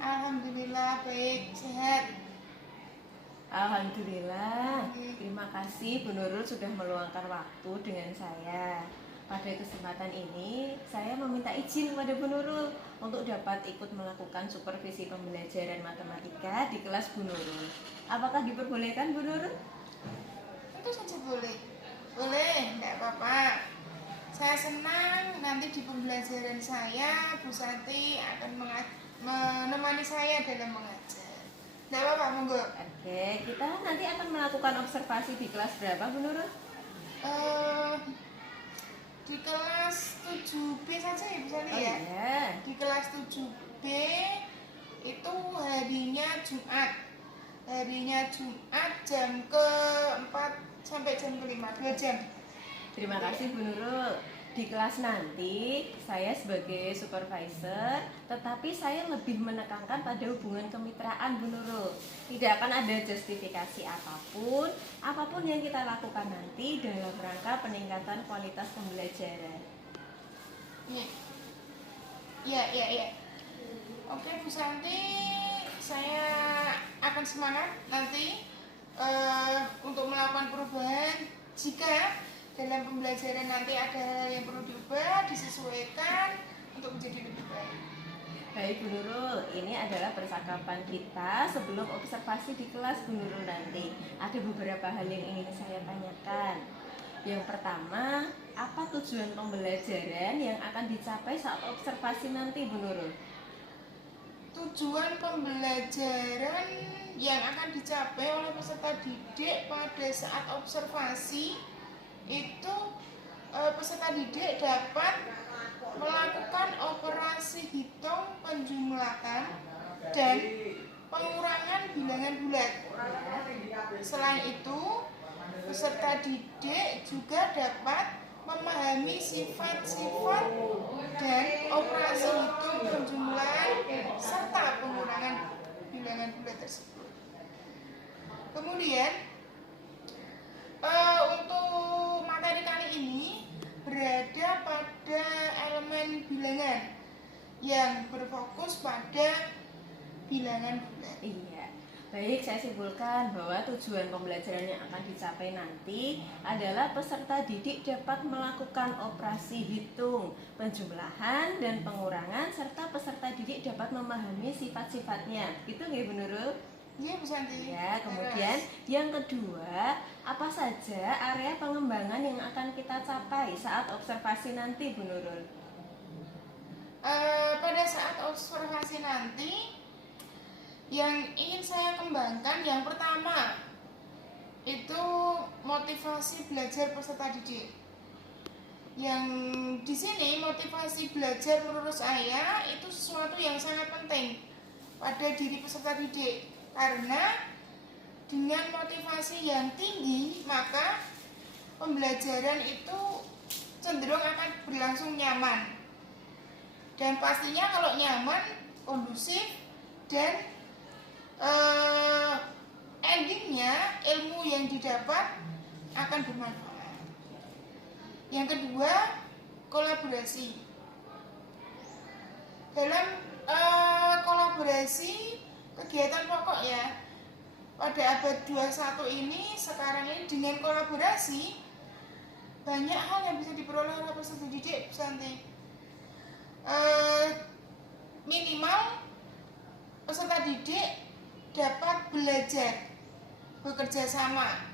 Alhamdulillah baik, sehat. Alhamdulillah, terima kasih Bu Nurul sudah meluangkan waktu dengan saya. Pada kesempatan ini, saya meminta izin kepada Bu Nurul untuk dapat ikut melakukan supervisi pembelajaran matematika di kelas Bu Nurul. Apakah diperbolehkan Bu Nurul? Tentu saja boleh. Boleh, enggak apa-apa. Saya senang nanti di pembelajaran saya Bu Santi akan menemani saya dalam mengajar. Enggak apa-apa, monggo. Oke, kita nanti akan melakukan observasi di kelas berapa Bu Nurul? Eh, di kelas 7B saja ya Bu Santi ya? Iya. Di kelas 7B itu harinya Jumat jam ke-4 sampai jam ke-5, 2 jam. Terima kasih Bu Nurul. Di kelas nanti saya sebagai supervisor, tetapi saya lebih menekankan pada hubungan kemitraan Bu Nurul. Tidak akan ada justifikasi apapun yang kita lakukan nanti dalam rangka peningkatan kualitas pembelajaran. Iya. Oke Bu Santi, saya akan semangat nanti untuk melakukan perubahan. Jika dalam pembelajaran nanti ada hal yang perlu diubah, disesuaikan untuk menjadi lebih baik. Baik Bu Nurul, ini adalah percakapan kita sebelum observasi di kelas Bu Nurul nanti. Ada beberapa hal yang ingin saya tanyakan. Yang pertama, apa tujuan pembelajaran yang akan dicapai saat observasi nanti Bu Nurul? Tujuan pembelajaran yang akan dicapai oleh peserta didik pada saat observasi itu peserta didik dapat melakukan operasi hitung penjumlahan dan pengurangan bilangan bulat. Selain itu, peserta didik juga dapat memahami sifat-sifat dan operasi hitung penjumlahan serta pengurangan bilangan bulat tersebut. Kemudian untuk materi kali ini berada pada elemen bilangan yang berfokus pada bilangan bulat. Iya. Baik, saya simpulkan bahwa tujuan pembelajaran yang akan dicapai nanti adalah peserta didik dapat melakukan operasi hitung, penjumlahan, dan pengurangan, serta peserta didik dapat memahami sifat-sifatnya. Gitu nggak Bu Nurul? Iya Bu Santi. Ya, kemudian yang kedua, apa saja area pengembangan yang akan kita capai saat observasi nanti Bu Nurul? Pada saat observasi nanti yang ingin saya kembangkan yang pertama itu motivasi belajar peserta didik. Yang di sini motivasi belajar menurut saya itu sesuatu yang sangat penting pada diri peserta didik, karena dengan motivasi yang tinggi maka pembelajaran itu cenderung akan berlangsung nyaman, dan pastinya kalau nyaman, kondusif, dan endingnya ilmu yang didapat akan bermanfaat. Yang kedua, kolaborasi. Dalam kolaborasi kegiatan pokok ya pada abad 21 ini, sekarang ini dengan kolaborasi banyak hal yang bisa diperoleh oleh peserta didik Bu Santi. Minimal peserta didik dapat belajar bekerja sama.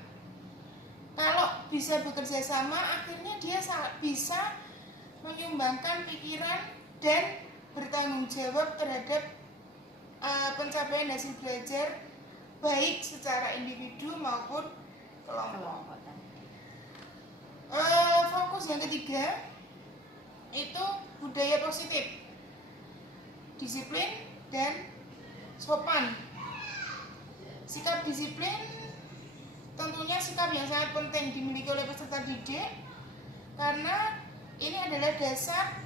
Kalau bisa bekerja sama, akhirnya dia bisa menyumbangkan pikiran dan bertanggung jawab terhadap pencapaian hasil belajar baik secara individu maupun kelompok. Fokus yang ketiga itu budaya positif, disiplin, dan sopan. Sikap disiplin tentunya sikap yang sangat penting dimiliki oleh peserta didik, karena ini adalah dasar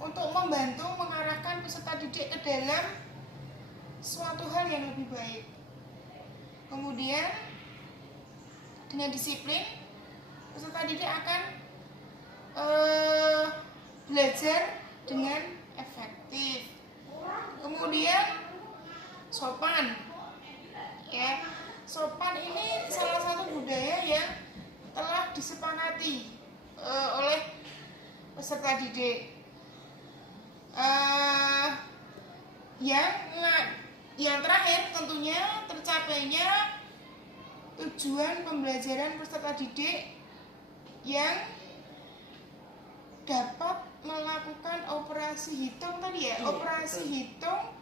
untuk membantu mengarahkan peserta didik ke dalam suatu hal yang lebih baik. Kemudian dengan disiplin peserta didik akan belajar dengan efektif. Kemudian sopan. Ya, sopan ini salah satu budaya yang telah disepakati oleh peserta didik. Yang terakhir tentunya tercapainya tujuan pembelajaran peserta didik yang dapat melakukan operasi hitung tadi ya, operasi hitung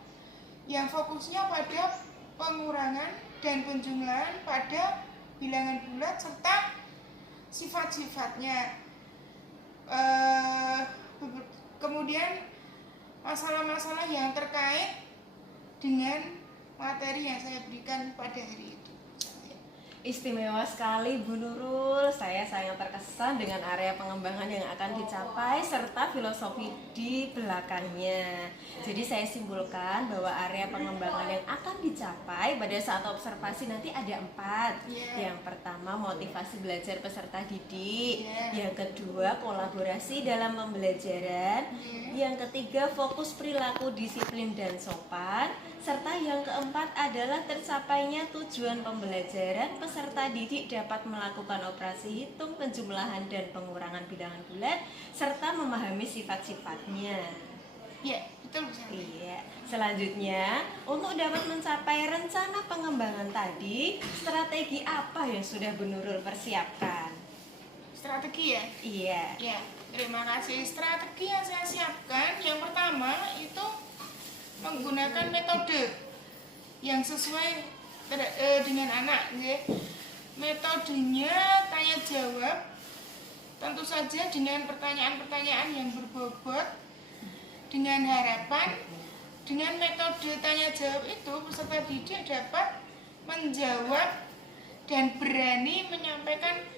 yang fokusnya pada pengurangan dan penjumlahan pada bilangan bulat serta sifat-sifatnya. Kemudian masalah-masalah yang terkait dengan materi yang saya berikan pada hari itu. Istimewa sekali Bu Nurul, saya sangat terkesan dengan area pengembangan yang akan dicapai serta filosofi di belakangnya. Jadi saya simpulkan bahwa area pengembangan yang akan dicapai pada saat observasi nanti ada 4. Yang pertama motivasi belajar peserta didik, yang kedua kolaborasi dalam pembelajaran, yang ketiga fokus perilaku disiplin dan sopan, serta yang keempat adalah tercapainya tujuan pembelajaran peserta didik dapat melakukan operasi hitung, penjumlahan, dan pengurangan bilangan bulat serta memahami sifat-sifatnya. Ya, betul Bu Santi. Iya. Selanjutnya, untuk dapat mencapai rencana pengembangan tadi, strategi apa yang sudah Bu Nurul persiapkan? Strategi ya? Iya. Ya, terima kasih. Strategi yang saya siapkan yang pertama itu menggunakan metode yang sesuai dengan anak, ya. Metodenya tanya jawab, tentu saja dengan pertanyaan-pertanyaan yang berbobot, dengan harapan dengan metode tanya jawab itu peserta didik dapat menjawab dan berani menyampaikan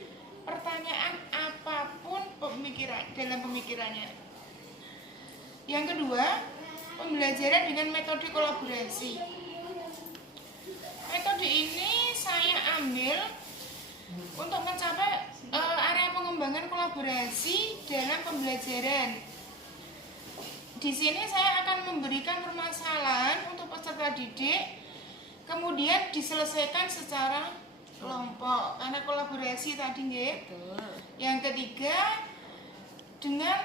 pertanyaan apapun dalam pemikirannya. Yang kedua, pembelajaran dengan metode kolaborasi. Metode ini saya ambil untuk mencapai area pengembangan kolaborasi dalam pembelajaran. Di sini saya akan memberikan permasalahan untuk peserta didik, kemudian diselesaikan secara kelompok karena kolaborasi tadi, nggih. Yang ketiga, dengan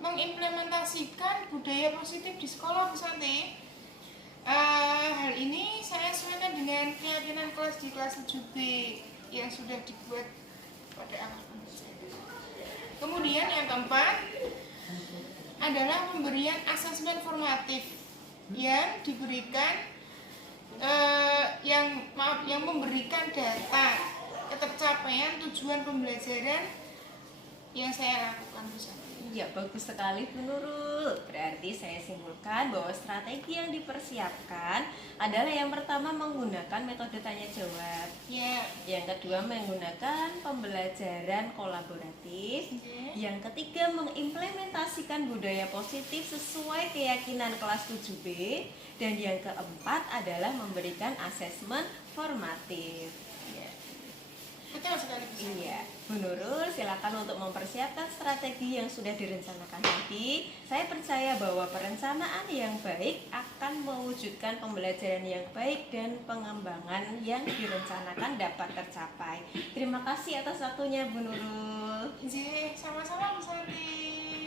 mengimplementasikan budaya positif di sekolah, Bu Santi. Hal ini saya sesuaikan dengan keyakinan kelas di kelas 7B yang sudah dibuat pada awal pembelajaran. Kemudian yang keempat adalah pemberian asesmen formatif yang diberikan yang memberikan data ketercapaian tujuan pembelajaran yang saya lakukan, Bu Santi. Ya, bagus sekali Bu Nurul. Berarti saya simpulkan bahwa strategi yang dipersiapkan adalah yang pertama menggunakan metode tanya jawab. Yang kedua menggunakan pembelajaran kolaboratif. Yang ketiga mengimplementasikan budaya positif sesuai keyakinan kelas 7B. Dan yang keempat adalah memberikan asesmen formatif. Betul sekali, Bu Santi. Iya, Bu Nurul silakan untuk mempersiapkan strategi yang sudah direncanakan tadi. Saya percaya bahwa perencanaan yang baik akan mewujudkan pembelajaran yang baik dan pengembangan yang direncanakan dapat tercapai. Terima kasih atas waktunya Bu Nurul. Sama-sama, Bu Santi.